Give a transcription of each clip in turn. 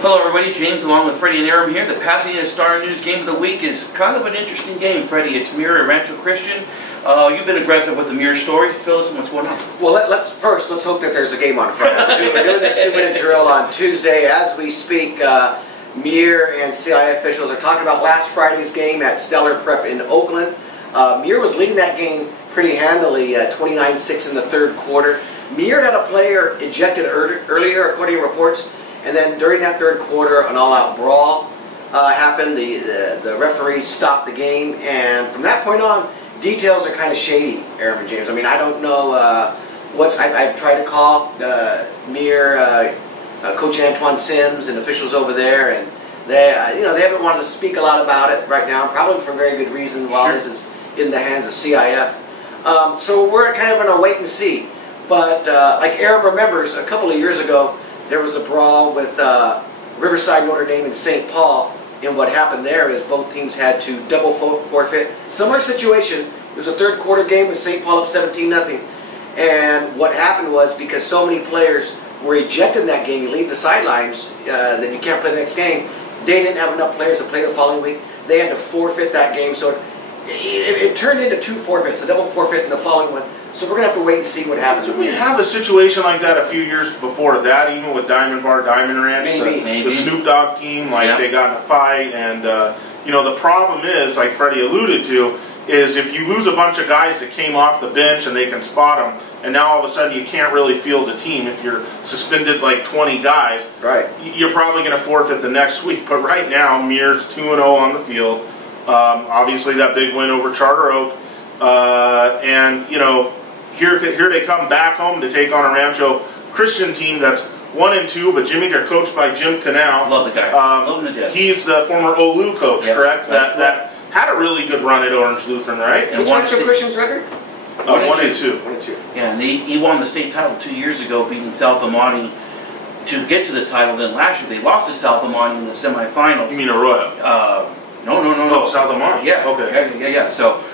Hello everybody, James along with Freddie and Aaron here. The Pasadena Star News Game of the Week is kind of an interesting game, Freddie. It's Muir and Rancho Christian. You've been aggressive with the Muir story. Fill us in what's going on. Well, let's hope that there's a game on Friday. We're doing this 2-minute drill on Tuesday. As we speak, Muir and CI officials are talking about last Friday's game at Stellar Prep in Oakland. Muir was leading that game pretty handily, 29-6 in the third quarter. Muir had a player ejected earlier, according to reports. And then during that third quarter, an all-out brawl happened. The referees stopped the game, and from that point on, details are kind of shady, Aaron and James. I mean, I don't know I've tried to call Muir, Coach Antoine Sims, and officials over there, and they haven't wanted to speak a lot about it right now, probably for very good reason. While this is in the hands of CIF, so we're kind of in a wait and see. But like Aaron remembers, a couple of years ago, there was a brawl with Riverside, Notre Dame, and St. Paul, and what happened there is both teams had to double forfeit. Similar situation. It was a third quarter game with St. Paul up 17-0, and what happened was because so many players were ejected in that game, you leave the sidelines, then you can't play the next game. They didn't have enough players to play the following week. They had to forfeit that game, so it turned into two forfeits, a double forfeit in the following one. So we're going to have to wait and see what happens. Did we have a situation like that a few years before that, even with Diamond Bar, Diamond Ranch? Maybe. The Snoop Dogg team, they got in a fight. And, the problem is, like Freddie alluded to, is if you lose a bunch of guys that came off the bench and they can spot them, and now all of a sudden you can't really field a team. If you're suspended like 20 guys, you're probably going to forfeit the next week. But right now, Muir's 2-0 on the field. Obviously, that big win over Charter Oak. Here they come back home to take on a Rancho Christian team that's 1-2, but they're coached by Jim Canal. Love the guy. Love him to death. He's the former OLU coach, correct? That had a really good run at Orange Lutheran, right? What's Rancho Christian's record? 1-2. 1-2. Yeah, and he won the state title 2 years ago, beating South Amani to get to the title. Then last year they lost to South Amani in the semifinals. You mean Arroyo? No. South Amani. Yeah. Okay. Yeah. So.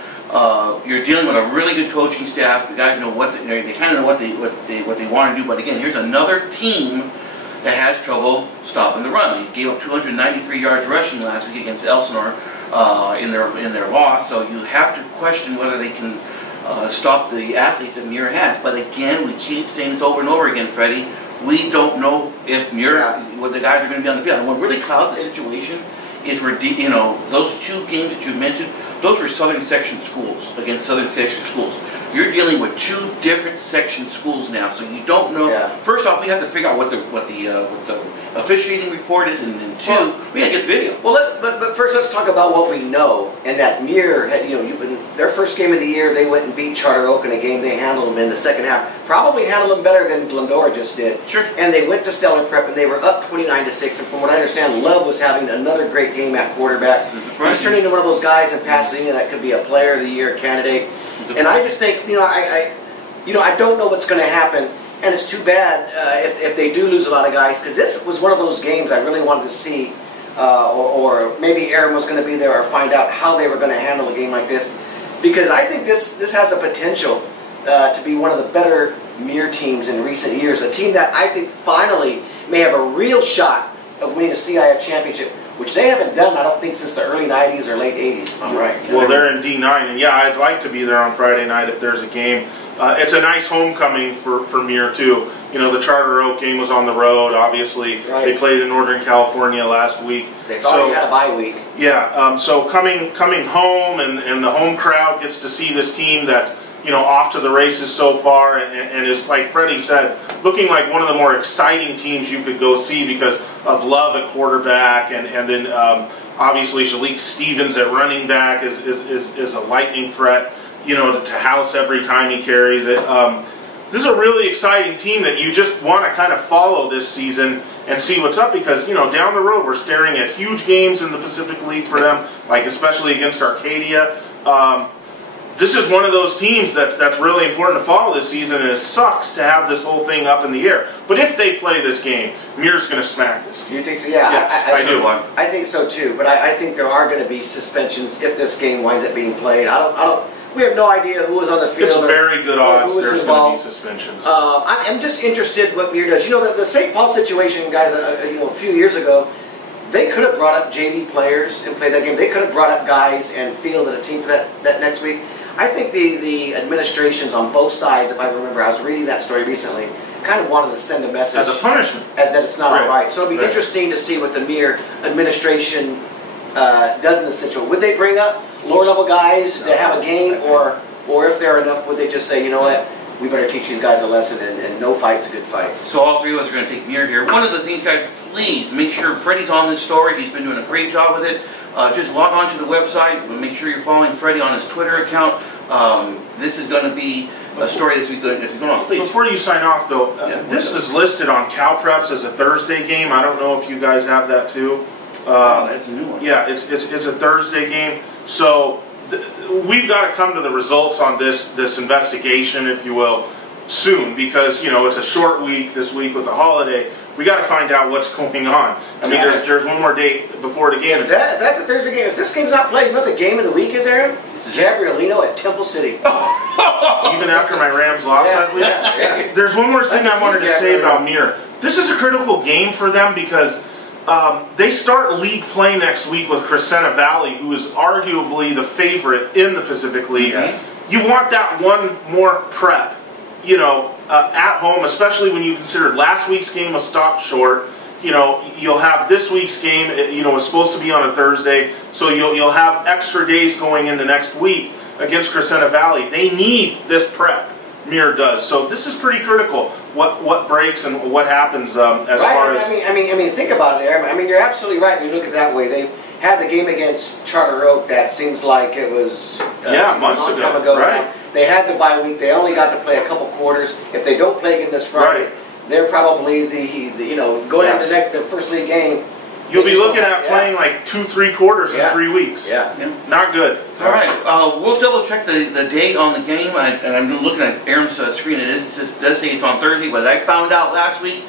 You're dealing with a really good coaching staff. The guys know they kind of know what they want to do. But again, here's another team that has trouble stopping the run. They gave up 293 yards rushing last week against Elsinore in their loss. So you have to question whether they can stop the athletes that Muir has. But again, we keep saying this over and over again, Freddie. We don't know if Muir, what the guys are going to be on the field. And what really clouds the situation is those two games that you mentioned. Those were Southern Section schools against Southern Section schools. You're dealing with two different section schools now, so you don't know. First off, we have to figure out what the officiating report is, and then two, we got to get the video. Well, but first let's talk about what we know. And that Muir had, their first game of the year, they went and beat Charter Oak in a game. They handled them in the second half. Probably handled them better than Glendora just did. Sure. And they went to Stellar Prep, and they were up 29-6. And from what I understand, Love was having another great game at quarterback. He's turning into one of those guys in Pasadena that could be a Player of the Year candidate. And I just think, I don't know what's going to happen, and it's too bad if they do lose a lot of guys, because this was one of those games I really wanted to see, or maybe Aaron was going to be there or find out how they were going to handle a game like this, because I think this has the potential to be one of the better Muir teams in recent years, a team that I think finally may have a real shot of winning a CIF championship, which they haven't done, I don't think, since the early 90s or late 80s. I'm right. Well, they're in D9, and I'd like to be there on Friday night if there's a game. It's a nice homecoming for Muir, too. The Charter Oak game was on the road, obviously. They played in Northern California last week. They've already had a bye week. Yeah, so coming home, and the home crowd gets to see this team that, off to the races so far, and is, like Freddie said, looking like one of the more exciting teams you could go see because of Love at quarterback, and then obviously Shalik Stevens at running back is a lightning threat, to house every time he carries it. This is a really exciting team that you just want to kind of follow this season and see what's up, because down the road we're staring at huge games in the Pacific League for them, like especially against Arcadia. This is one of those teams that's really important to follow this season, and it sucks to have this whole thing up in the air. But if they play this game, Muir's going to smack this. Do you think so? Yeah, yes, I do. I think so too. But I think there are going to be suspensions if this game winds up being played. we have no idea who was on the field. It's very good odds who was there's going to be suspensions. I'm just interested what Muir does. You know, the St. Paul situation, guys, you know, a few years ago, they could have brought up JV players and played that game. They could have brought up guys and fielded a team for that next week. I think the administrations on both sides, if I remember, I was reading that story recently, kind of wanted to send a message as a punishment that it's not all right. So it'll be interesting to see what the Muir administration does in this situation. Would they bring up lower level guys to have a game, or if there are enough, would they just say, you know what, we better teach these guys a lesson, and no fight's a good fight? So all three of us are going to take Muir here. One of the things, guys, please make sure Freddie's on this story. He's been doing a great job with it. Just log on to the website. Make sure you're following Freddie on his Twitter account. This is going to be a story that's going on. Please. Before you sign off, though, this is listed on CalPreps as a Thursday game. I don't know if you guys have that too. That's a new one. Yeah, it's a Thursday game. So we've got to come to the results on this investigation, if you will, soon, because you know it's a short week this week with the holiday. We got to find out what's going on. I mean, there's one more date before the game. If that's a Thursday game. If this game's not played, you know what the game of the week is, Aaron? It's Gabrielino at Temple City. Even after my Rams lost, I believe. There's one more thing I wanted to say about Muir. This is a critical game for them because they start league play next week with Crescenta Valley, who is arguably the favorite in the Pacific League. You want that one more prep, you know, at home, especially when you consider last week's game was stopped short. You know, you'll have this week's game, you know, it's supposed to be on a Thursday, so you'll have extra days going into next week against Crescenta Valley. They need this prep. Muir does. So this is pretty critical. What breaks and what happens as far as I mean, think about it, Aaron. I mean, you're absolutely right when you look at it that way. They had the game against Charter Oak that seems like it was months a long time ago. Right. They had the bye week. They only got to play a couple quarters. If they don't play again this Friday, they're probably going into the first league game. You'll be looking at playing like 2-3 quarters in 3 weeks. Not good. All right, we'll double check the date on the game. And I'm looking at Aaron's screen. It does say it's on Thursday, but I found out last week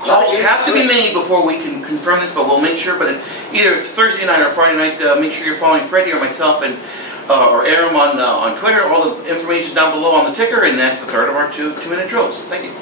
calls have to be made before we can confirm this. But we'll make sure. But either it's Thursday night or Friday night. Make sure you're following Freddie or myself and or Aaron on Twitter. All the information down below on the ticker, and that's the third of our 2-minute drills. Thank you.